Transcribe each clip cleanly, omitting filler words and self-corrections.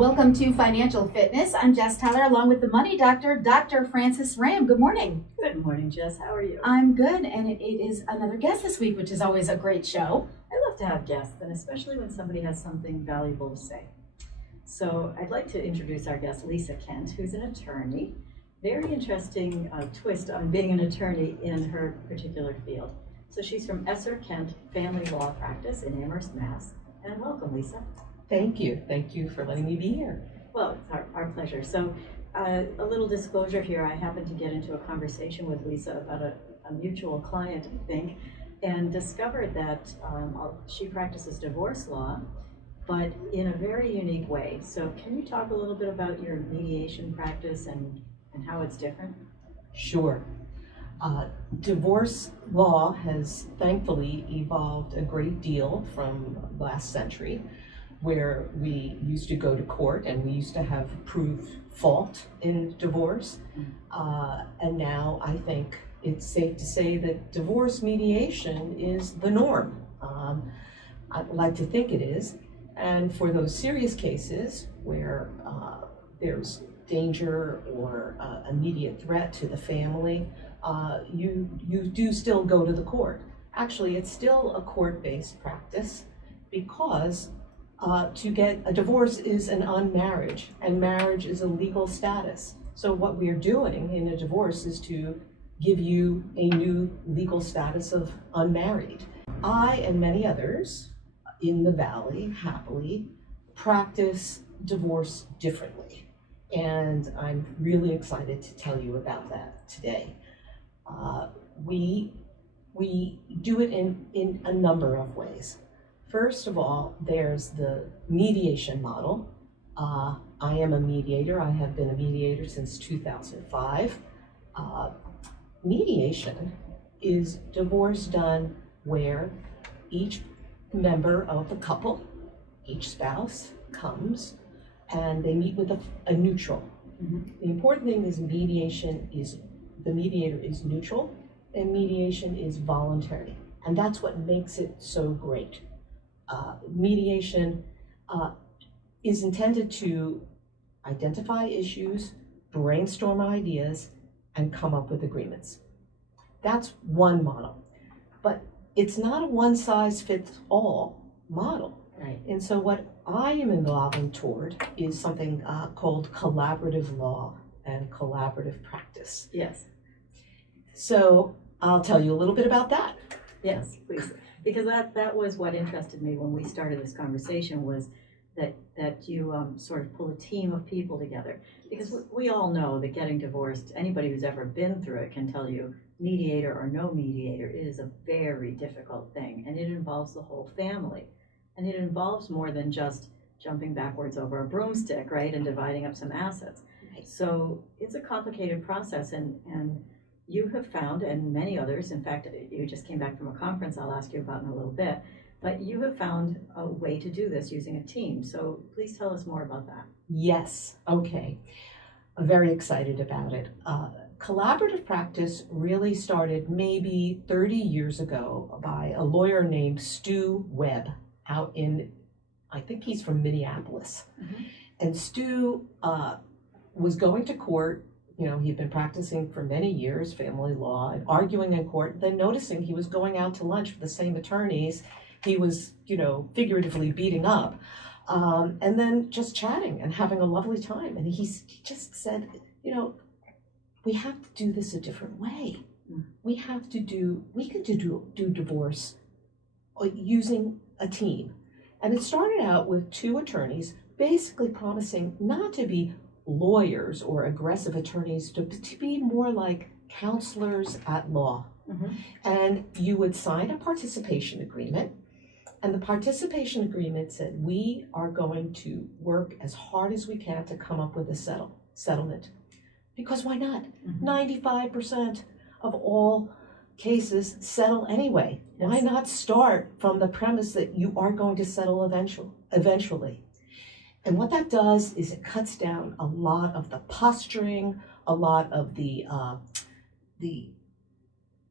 Welcome to Financial Fitness. I'm Jess Tyler, along with the Money Doctor, Dr. Francis Ram. Good morning. Good morning, Jess. How are you? I'm good, and it is another guest this week, which is always a great show. I love to have guests, and especially when somebody has something valuable to say. So I'd like to introduce our guest, Lisa Kent, who's an attorney. Very interesting twist on being an attorney in her particular field. So she's from Esser Kent Family Law Practice in Amherst, Mass. And welcome, Lisa. Thank you. Thank you for letting me be here. Well, it's our pleasure. So a little disclosure here, I happened to get into a conversation with Lisa about a mutual client, I think, and discovered that she practices divorce law, but in a very unique way. So can you talk a little bit about your mediation practice and how it's different? Sure. Divorce law has thankfully evolved a great deal from last century, where we used to go to court and we used to have proved fault in divorce. And now I think it's safe to say that divorce mediation is the norm. I'd like to think it is. And for those serious cases where there's danger or immediate threat to the family, you do still go to the court. Actually, it's still a court-based practice because to get a divorce is an unmarriage, and marriage is a legal status. So what we're doing in a divorce is to give you a new legal status of unmarried. I and many others in the Valley happily practice divorce differently, and I'm really excited to tell you about that today. We do it in a number of ways. First of all, there's the mediation model. I am a mediator. I have been a mediator since 2005. Mediation is divorce done where each member of the couple, each spouse, comes and they meet with a neutral. The important thing is the mediator is neutral and mediation is voluntary. And that's what makes it so great. Mediation is intended to identify issues, brainstorm ideas, and come up with agreements. That's one model, but it's not a one-size-fits-all model. Right. And so what I am evolving toward is something called collaborative law and collaborative practice. Yes. So I'll tell you a little bit about that. Yes, please. Because that was what interested me when we started this conversation, was that you sort of pull a team of people together. Because we all know that getting divorced, anybody who's ever been through it can tell you, mediator or no mediator, it is a very difficult thing, and it involves the whole family. And it involves more than just jumping backwards over a broomstick, right, and dividing up some assets. Right. So it's a complicated process, and you have found, and many others, in fact, you just came back from a conference I'll ask you about in a little bit, but you have found a way to do this using a team. So please tell us more about that. Yes, okay. I'm very excited about it. Collaborative practice really started maybe 30 years ago by a lawyer named Stu Webb out in, I think he's from Minneapolis. And Stu was going to court. You know, he'd been practicing for many years, family law, and arguing in court, then noticing he was going out to lunch with the same attorneys he was, figuratively beating up, and then just chatting and having a lovely time. And he just said, we have to do this a different way. We can do divorce using a team. And it started out with two attorneys basically promising not to be lawyers or aggressive attorneys, to be more like counselors at law. And you would sign a participation agreement, and the participation agreement said, we are going to work as hard as we can to come up with a settlement. Because why not? 95% of all cases settle anyway. Yes. Why not start from the premise that you are going to settle eventually? And what that does is it cuts down a lot of the posturing, a lot of the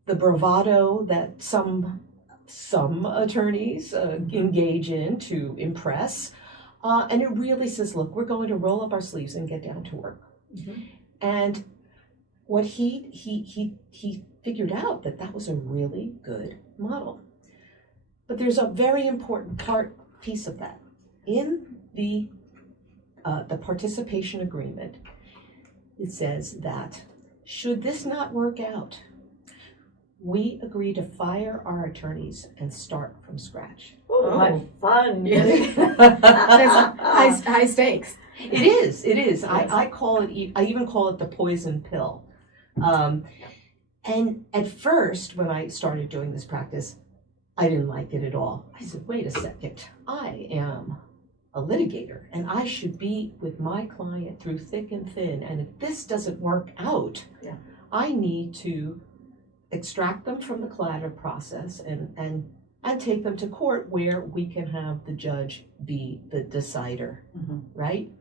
bravado that some attorneys engage in to impress. And it really says, look, we're going to roll up our sleeves and get down to work. Mhm. And what he figured out that was a really good model. But there's a very important piece of that. In the participation agreement, it says that should this not work out, we agree to fire our attorneys and start from scratch. Oh, what fun. That's high stakes. It is. Yes. I call it, I even call it the poison pill. And at first, when I started doing this practice, I didn't like it at all. I said, wait a second, I am a litigator and I should be with my client through thick and thin. And if this doesn't work out, Yeah. I need to extract them from the collaborative process and take them to court where we can have the judge be the decider, Mhm. right?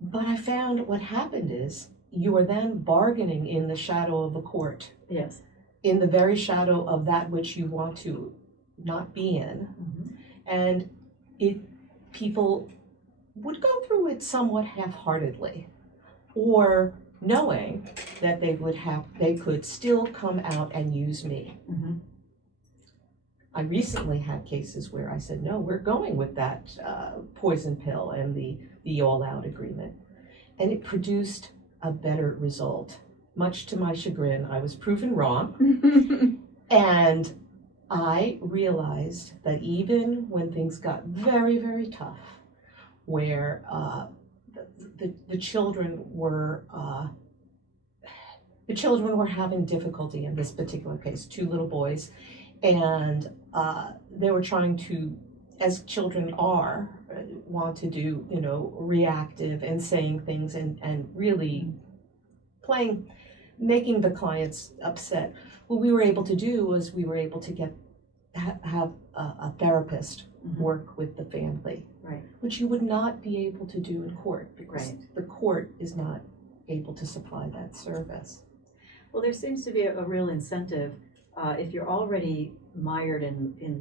But I found what happened is you are then bargaining in the shadow of the court, Yes. in the very shadow of that which you want to not be in. Mhm. And people would go through it somewhat half-heartedly, or knowing that they could still come out and use me. Mhm. I recently had cases where I said, no, we're going with that poison pill and the all-out agreement. And it produced a better result. Much to my chagrin, I was proven wrong. And I realized that even when things got very, very tough, where the children were having difficulty in this particular case, 2 little boys, and they were trying to, as children are, want to do, reactive and saying things and really making the clients upset. What we were able to do was we were able to have a therapist Mhm. work with the family, Right. which you would not be able to do in court because Right. the court is not able to supply that service. Well, there seems to be a real incentive, if you're already mired in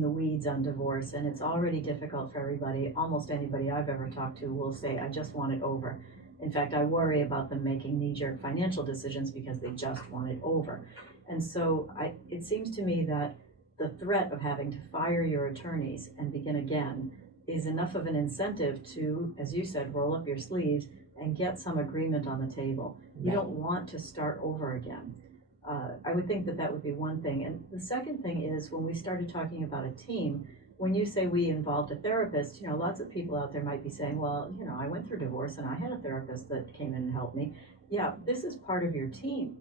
the weeds on divorce, and it's already difficult for everybody. Almost anybody I've ever talked to will say, I just want it over. In fact, I worry about them making knee-jerk financial decisions because they just want it over. And so it seems to me that the threat of having to fire your attorneys and begin again is enough of an incentive to, as you said, roll up your sleeves and get some agreement on the table. You don't want to start over again. I would think that would be one thing. And the second thing is, when we started talking about a team, when you say we involved a therapist, lots of people out there might be saying, well, I went through divorce and I had a therapist that came in and helped me. Yeah, this is part of your team.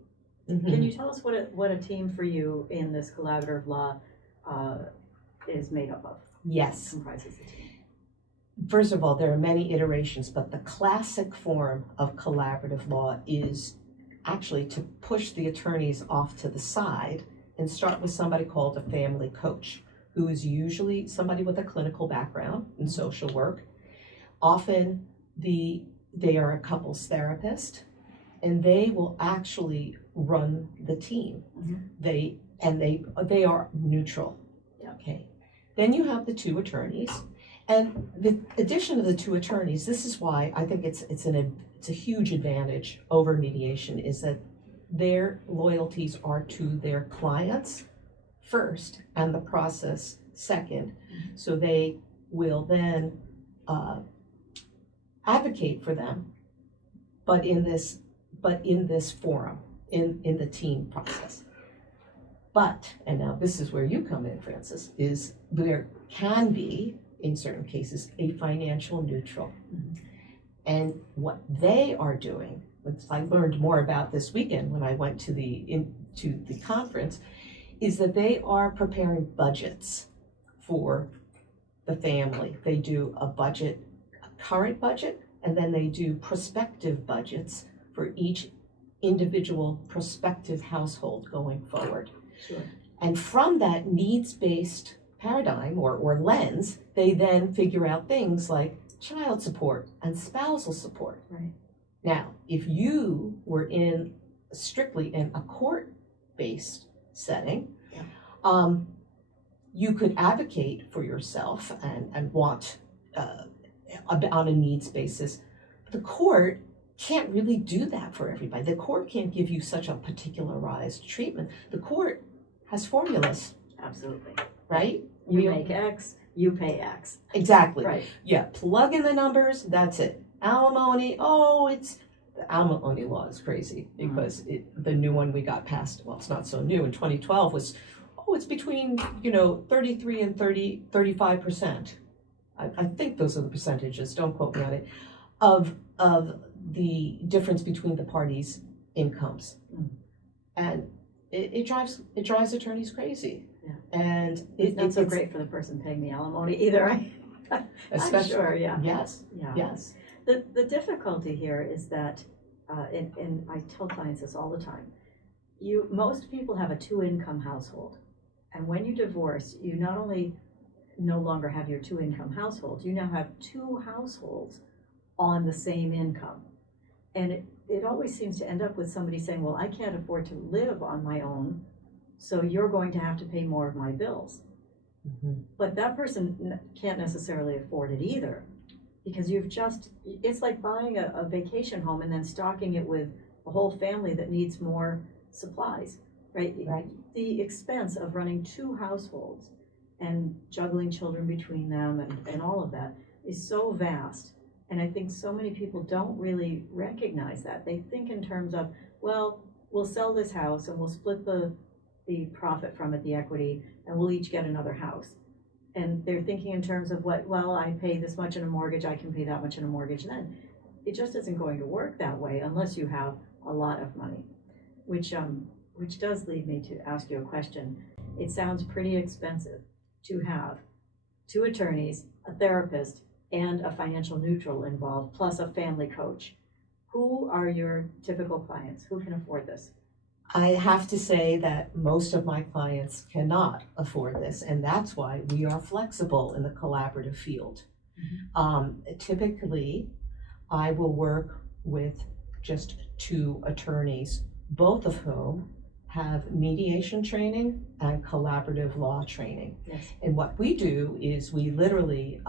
Mm-hmm. Can you tell us what a team for you in this collaborative law is made up of? Yes. Comprises the team. First of all, there are many iterations, but the classic form of collaborative law is actually to push the attorneys off to the side and start with somebody called a family coach, who is usually somebody with a clinical background in social work. Often they are a couples therapist, and they will actually run the team. Mhm. They are neutral. Yeah. Okay. Then you have the 2 attorneys, and the addition of the 2 attorneys. This is why I think it's a huge advantage over mediation, is that their loyalties are to their clients first and the process second. Mm-hmm. So they will then advocate for them, but in this forum, in the team process. But, and now this is where you come in, Francis, is there can be, in certain cases, a financial neutral. Mhm. And what they are doing, which I learned more about this weekend when I went to the conference, is that they are preparing budgets for the family. They do a budget, a current budget, and then they do prospective budgets for each individual prospective household going forward. Sure. And from that needs-based paradigm or lens, they then figure out things like child support and spousal support. Right. Now, if you were strictly in a court-based setting, Yeah. you could advocate for yourself and want on a needs basis. The court can't really do that for everybody. The court can't give you such a particularized treatment. The court has formulas, Absolutely. right? We make X, you pay X. Exactly. Right. Yeah, plug in the numbers, that's it. Alimony, the alimony law is crazy because the new one we got passed, well, it's not so new, in 2012 was, it's between, 33 and 35%. I think those are the percentages, don't quote me on it, of the difference between the parties' incomes. And it drives attorneys crazy. Yeah. And It's not so it's great for the person paying the alimony either. I'm especially, sure, yeah. yes, Yeah. yes. The difficulty here is that, and I tell clients this all the time, most people have a 2-income household. And when you divorce, you not only no longer have your 2-income household, you now have 2 households on the same income. And it always seems to end up with somebody saying, well, I can't afford to live on my own, so you're going to have to pay more of my bills. Mm-hmm. But that person can't necessarily afford it either, because it's like buying a vacation home and then stocking it with a whole family that needs more supplies, right? Right. The expense of running 2 households and juggling children between them and all of that is so vast. And I think so many people don't really recognize that. They think in terms of, well, we'll sell this house and we'll split the profit from it, the equity, and we'll each get another house. And they're thinking in terms of I pay this much in a mortgage, I can pay that much in a mortgage then. It just isn't going to work that way unless you have a lot of money, which does lead me to ask you a question. It sounds pretty expensive to have 2 attorneys, a therapist, and a financial neutral involved, plus a family coach. Who are your typical clients? Who can afford this? I have to say that most of my clients cannot afford this, and that's why we are flexible in the collaborative field. Typically, I will work with just 2 attorneys, both of whom have mediation training and collaborative law training. Yes. And what we do is we literally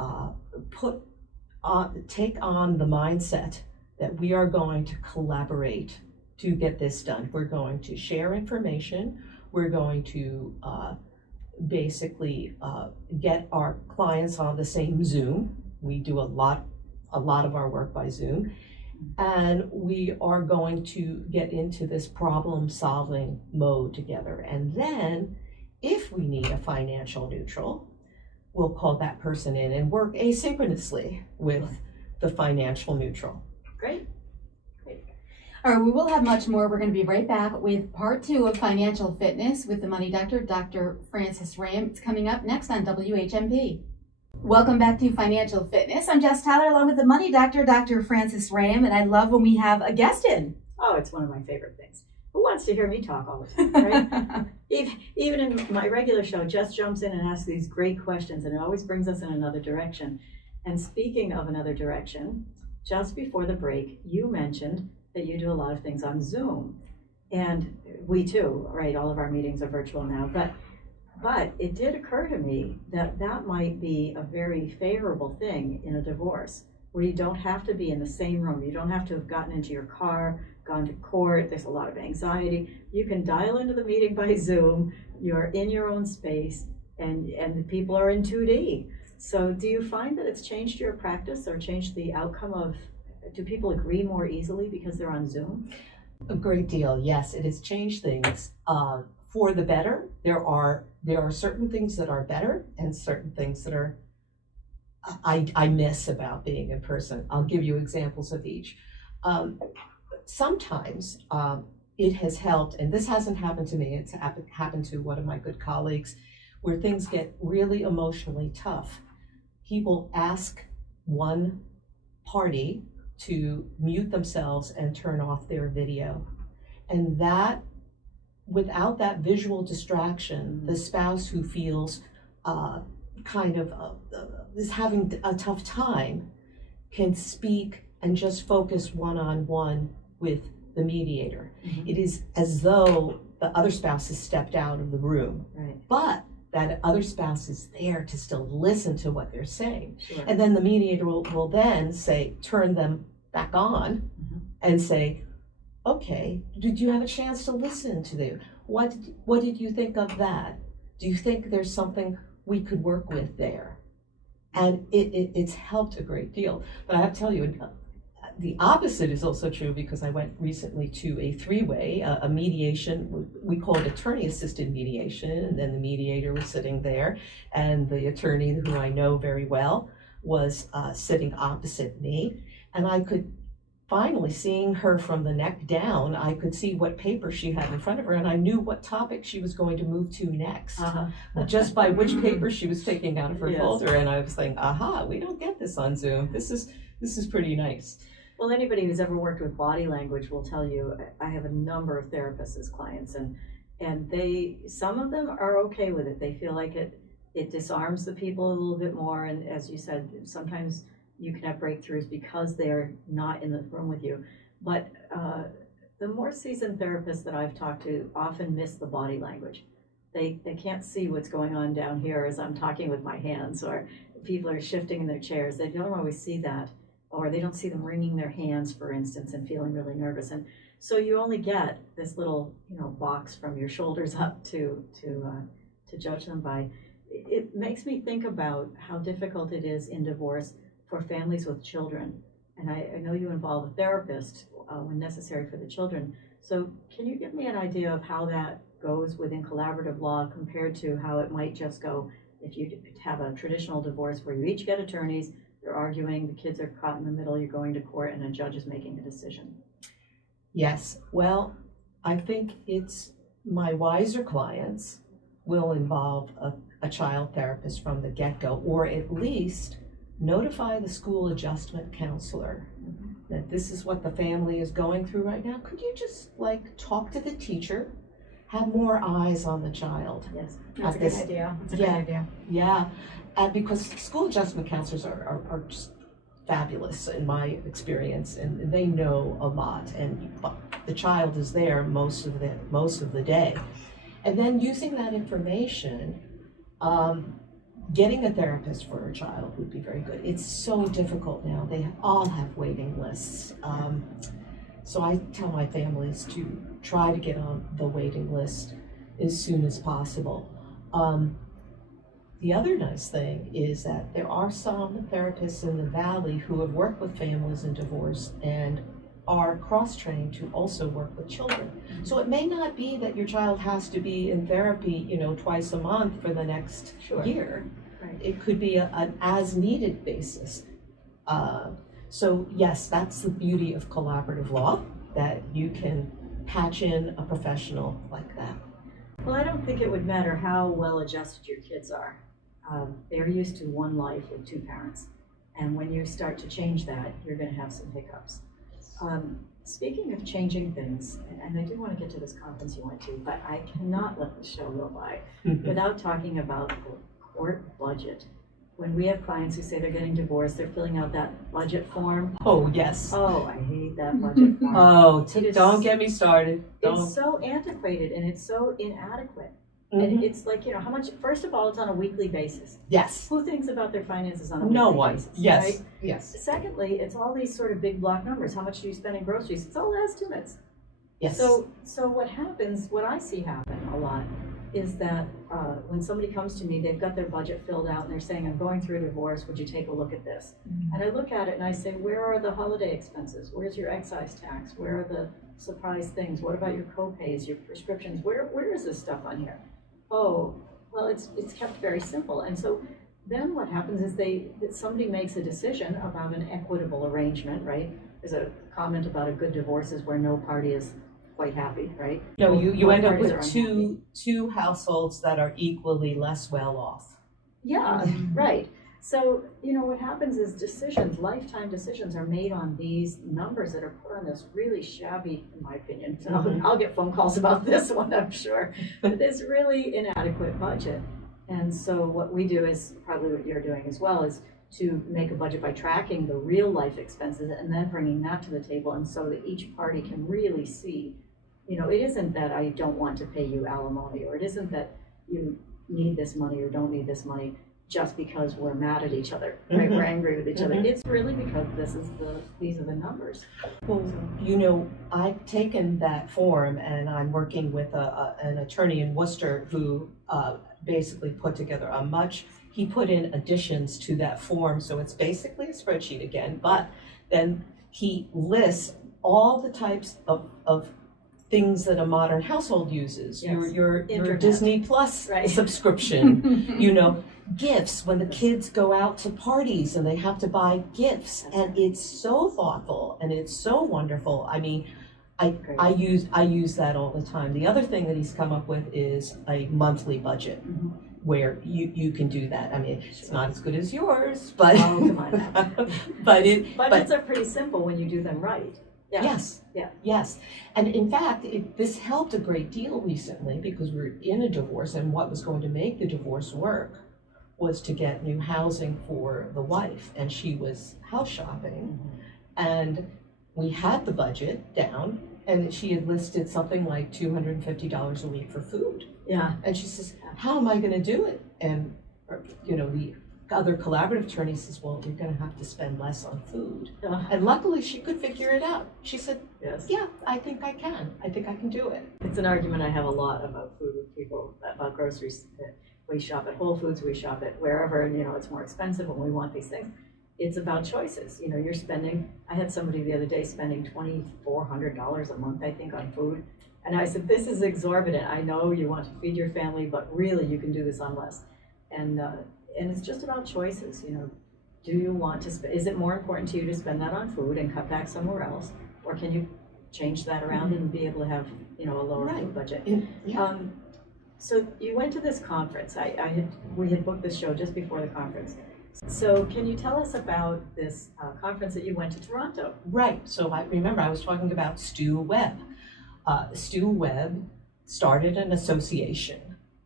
take on the mindset that we are going to collaborate to get this done. We're going to share information. We're going to basically get our clients on the same Zoom. We do a lot of our work by Zoom. And we are going to get into this problem-solving mode together. And then, if we need a financial neutral, we'll call that person in and work asynchronously with the financial neutral. Great. All right, we will have much more. We're going to be right back with part 2 of Financial Fitness with the Money Doctor, Dr. Francis Ram. It's coming up next on WHMP. Welcome back to Financial Fitness. I'm Jess Tyler along with the Money Doctor, Dr. Francis Ram, and I love when we have a guest in. Oh, it's one of my favorite things. Who wants to hear me talk all the time, right? Even in my regular show, Jess jumps in and asks these great questions, and it always brings us in another direction. And speaking of another direction, just before the break, you mentioned that you do a lot of things on Zoom. And we too, right? All of our meetings are virtual now. But it did occur to me that might be a very favorable thing in a divorce, where you don't have to be in the same room. You don't have to have gotten into your car, gone to court. There's a lot of anxiety. You can dial into the meeting by Zoom. You're in your own space, and the people are in 2D. So do you find that it's changed your practice or changed the outcome of, do people agree more easily because they're on Zoom? A great deal, yes. It has changed things for the better. There are certain things that are better and certain things that are I miss about being in person. I'll give you examples of each. Sometimes it has helped, and this hasn't happened to me, it's happened to one of my good colleagues, where things get really emotionally tough. He will ask one party to mute themselves and turn off their video. And that, without that visual distraction, the spouse who feels is having a tough time can speak and just focus one-on-one with the mediator. Mm-hmm. It is as though the other spouse has stepped out of the room. Right. But that other spouse is there to still listen to what they're saying. Sure. And then the mediator will then say, turn them back on and say, okay, did you have a chance to listen to them? What did you think of that? Do you think there's something we could work with there? And it's helped a great deal. But I have to tell you, the opposite is also true, because I went recently to a three-way, a mediation. We call it attorney-assisted mediation, and then the mediator was sitting there, and the attorney, who I know very well, was sitting opposite me, and I could finally, seeing her from the neck down, I could see what paper she had in front of her, and I knew what topic she was going to move to next, just by which paper she was taking out of her folder. And I was thinking, aha, we don't get this on Zoom. This is pretty nice. Well, anybody who's ever worked with body language will tell you, I have a number of therapists as clients, and some of them are okay with it. They feel like it disarms the people a little bit more, and as you said, sometimes you can have breakthroughs because they're not in the room with you. But the more seasoned therapists that I've talked to often miss the body language. They can't see what's going on down here as I'm talking with my hands, or people are shifting in their chairs. They don't always see that, or they don't see them wringing their hands, for instance, and feeling really nervous. And so you only get this little, box from your shoulders up to judge them by. It makes me think about how difficult it is in divorce for families with children. And I know you involve a therapist when necessary for the children. So can you give me an idea of how that goes within collaborative law compared to how it might just go if you have a traditional divorce where you each get attorneys, they're arguing, the kids are caught in the middle, you're going to court, and a judge is making a decision? Yes, well, I think it's my wiser clients will involve a child therapist from the get-go, or at least notify the school adjustment counselor that this is what the family is going through right now. Could you just talk to the teacher, have more eyes on the child? Yes, that's a good idea. That's a great idea. Yeah, because school adjustment counselors are just fabulous in my experience, and they know a lot, and the child is there most of the day. And then using that information, getting a therapist for a child would be very good. It's so difficult now. They all have waiting lists. So I tell my families to try to get on the waiting list as soon as possible. The other nice thing is that there are some therapists in the Valley who have worked with families in divorce and are cross-trained to also work with children. So it may not be that your child has to be in therapy, twice a month for the next year. Right. It could be an as-needed basis. So yes, that's the beauty of collaborative law, that you can patch in a professional like that. Well, I don't think it would matter how well adjusted your kids are. They're used to one life with two parents. And when you start to change that, you're going to have some hiccups. Speaking of changing things, and I do want to get to this conference you went to, but I cannot let the show go by without talking about the court budget. When we have clients who say they're getting divorced, they're filling out that budget form. Oh, yes. Oh, I hate that budget form. Oh, don't get me started. It's so antiquated and it's so inadequate. And it's like, how much, first of all, it's on a weekly basis. Yes. Who thinks about their finances on a weekly No one. basis? Yes. Right? Yes. Secondly, it's all these sort of big block numbers. How much do you spend in groceries? It's all estimates. Yes. So what happens, what I see happen a lot, is that when somebody comes to me, they've got their budget filled out and they're saying, I'm going through a divorce, would you take a look at this? And I look at it and I say, where are the holiday expenses? Where's your excise tax? Where are the surprise things? What about your co-pays, your prescriptions? Where is this stuff on here? Oh, well, it's kept very simple. And so then what happens is that somebody makes a decision about an equitable arrangement, right? There's a comment about a good divorce is where no party is quite happy, right? No, you end up with unhappy. two households that are equally less well off. Yeah, right. So, what happens is lifetime decisions are made on these numbers that are put on this really shabby, in my opinion. So I'll get phone calls about this one, I'm sure. But this really inadequate budget. And so what we do is probably what you're doing as well, is to make a budget by tracking the real life expenses and then bringing that to the table, and so that each party can really see, it isn't that I don't want to pay you alimony, or it isn't that you need this money or don't need this money just because we're mad at each other, right? We're angry with each other. It's really because these are the numbers. Well, I've taken that form and I'm working with an attorney in Worcester who basically put together he put in additions to that form, so it's basically a spreadsheet again, but then he lists all the types of things that a modern household uses. Yes. Your Internet. Disney Plus Right. subscription, gifts when the kids go out to parties and they have to buy gifts, and it's so thoughtful and it's so wonderful. I mean, I use that all the time. The other thing that he's come up with is a monthly budget where you can do that. I mean, it's not as good as yours, but Oh, come on now. Budgets are pretty simple when you do them right. Yeah. Yes. Yeah. Yes. And in fact, this helped a great deal recently because we're in a divorce, and what was going to make the divorce work was to get new housing for the wife, and she was house shopping, and we had the budget down, and she had listed something like $250 a week for food. Yeah. And she says, how am I going to do it? And the other collaborative attorney says, well, you're going to have to spend less on food. And luckily she could figure it out. She said, Yes. yeah, I think I can do it. It's an argument I have a lot about food with people, about groceries. We shop at Whole Foods, we shop at wherever, and it's more expensive and we want these things. It's about choices. You're spending, I had somebody the other day spending $2,400 a month, I think, on food. And I said, this is exorbitant. I know you want to feed your family, but really you can do this on less. And it's just about choices. Do you want to is it more important to you to spend that on food and cut back somewhere else? Or can you change that around and be able to have, a lower food budget? Yeah. So you went to this conference. We had booked this show just before the conference. So can you tell us about this conference that you went to Toronto? Right. So I remember I was talking about Stu Webb. Stu Webb started an association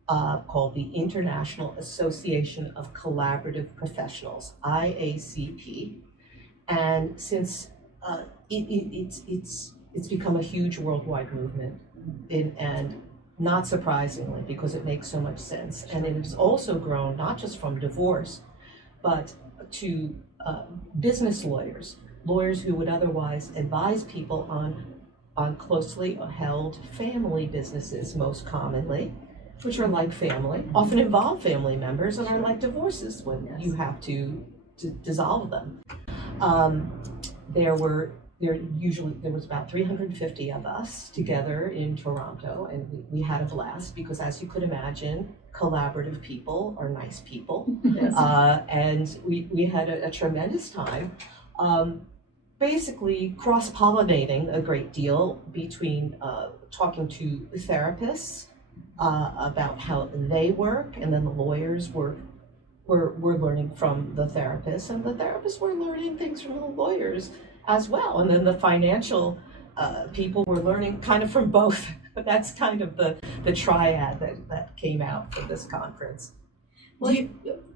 called the International Association of Collaborative Professionals, IACP, and since it's become a huge worldwide movement, and not surprisingly because it makes so much sense, and it has also grown not just from divorce, but to business lawyers who would otherwise advise people on closely held family businesses, most commonly, which are like family, often involve family members, and are like divorces when you have to dissolve them. There was about 350 of us together in Toronto, and we had a blast because, as you could imagine, collaborative people are nice people. Yes. And we had a tremendous time, basically cross-pollinating a great deal between talking to therapists about how they work, and then the lawyers were learning from the therapists, and the therapists were learning things from the lawyers as well, and then the financial people were learning kind of from both. But that's kind of the triad that came out from this conference. Well,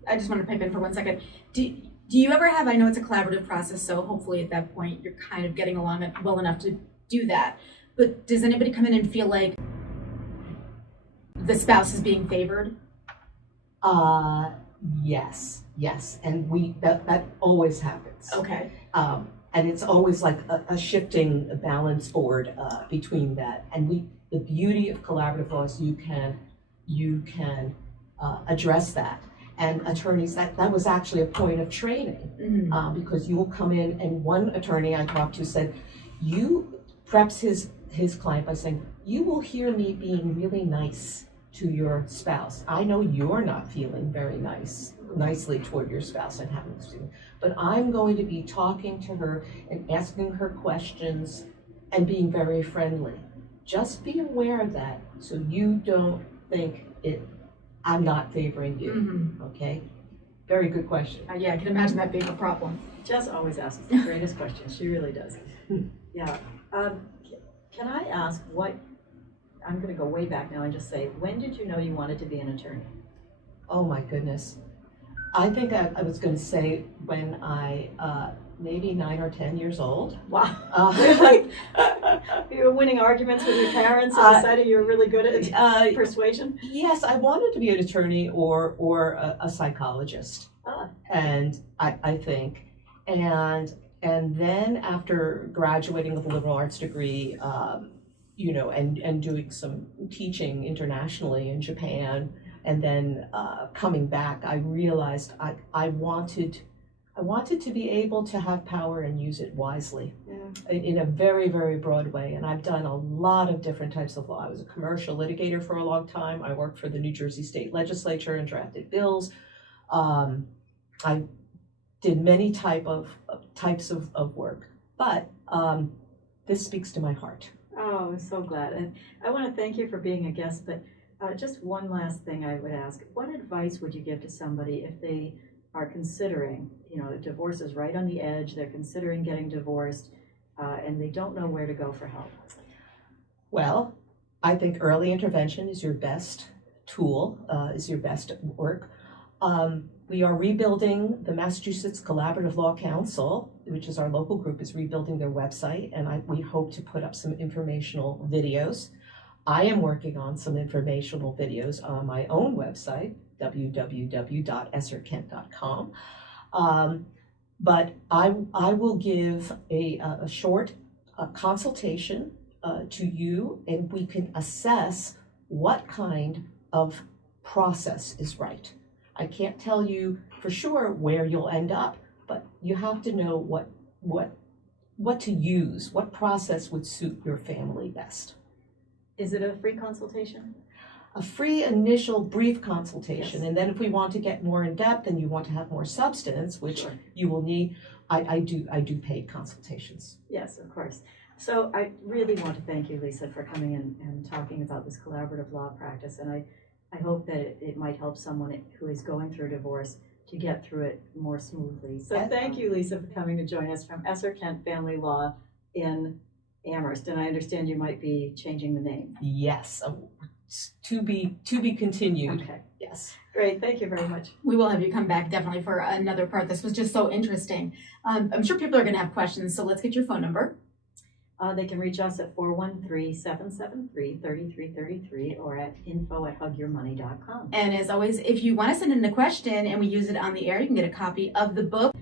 I just want to pipe in for 1 second. Do you ever have, I know it's a collaborative process, so hopefully at that point you're kind of getting along well enough to do that, but does anybody come in and feel like the spouse is being favored? Yes, and that always happens. Okay. And it's always like a shifting balance board between that. And the beauty of collaborative law is you can address that. And attorneys, that was actually a point of training, because you will come in, and one attorney I talked to said, you preps his client by saying, you will hear me being really nice to your spouse. I know you're not feeling very nicely toward your spouse and having this feeling, but I'm going to be talking to her and asking her questions and being very friendly. Just be aware of that so you don't think I'm not favoring you, okay? Very good question. Yeah, I can imagine that being a problem. Jess always asks the greatest questions. She really does. Yeah. Can I ask I'm going to go way back now and just say, when did you know you wanted to be an attorney? Oh my goodness. I think I was going to say when I maybe 9 or 10 years old. Wow. You were winning arguments with your parents and decided you were really good at persuasion? Yes, I wanted to be an attorney or a psychologist. And I think, and then after graduating with a liberal arts degree, and doing some teaching internationally in Japan, and then coming back, I realized I wanted to be able to have power and use it wisely in a very, very broad way. And I've done a lot of different types of law. I was a commercial litigator for a long time. I worked for the New Jersey State Legislature and drafted bills. I did many types of work, but this speaks to my heart. Oh, I'm so glad. And I want to thank you for being a guest, but just one last thing I would ask. What advice would you give to somebody if they are considering, divorce is right on the edge, they're considering getting divorced, and they don't know where to go for help? Well, I think early intervention is your best tool, is your best work. We are rebuilding the Massachusetts Collaborative Law Council, which is our local group, is rebuilding their website, and we hope to put up some informational videos. I am working on some informational videos on my own website, www.esserkent.com. But I will give a short consultation to you, and we can assess what kind of process is right. I can't tell you for sure where you'll end up, but you have to know what to use, what process would suit your family best. Is it a free consultation? A free initial brief consultation, Yes. and then if we want to get more in depth and you want to have more substance, which Sure. you will need, I do paid consultations. Yes, of course. So I really want to thank you, Lisa, for coming in and talking about this collaborative law practice, and I hope that it might help someone who is going through divorce to get through it more smoothly. So thank you, Lisa, for coming to join us from Esser Kent Family Law in Amherst, and I understand you might be changing the name. Yes, to be continued. Okay, Yes. great. Thank you very much. We will have you come back definitely for another part. This was just so interesting. I'm sure people are going to have questions, so let's get your phone number. They can reach us at 413-773-3333 or at info@hugyourmoney.com. And as always, if you want to send in a question and we use it on the air, you can get a copy of the book.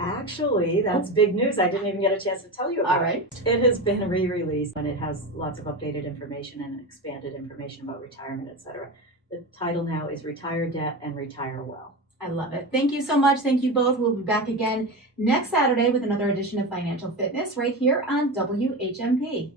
Actually, that's big news. I didn't even get a chance to tell you about All right. it. It has been re-released, and it has lots of updated information and expanded information about retirement, etc. The title now is Retire Debt and Retire Well. I love it. Thank you so much. Thank you both. We'll be back again next Saturday with another edition of Financial Fitness right here on WHMP.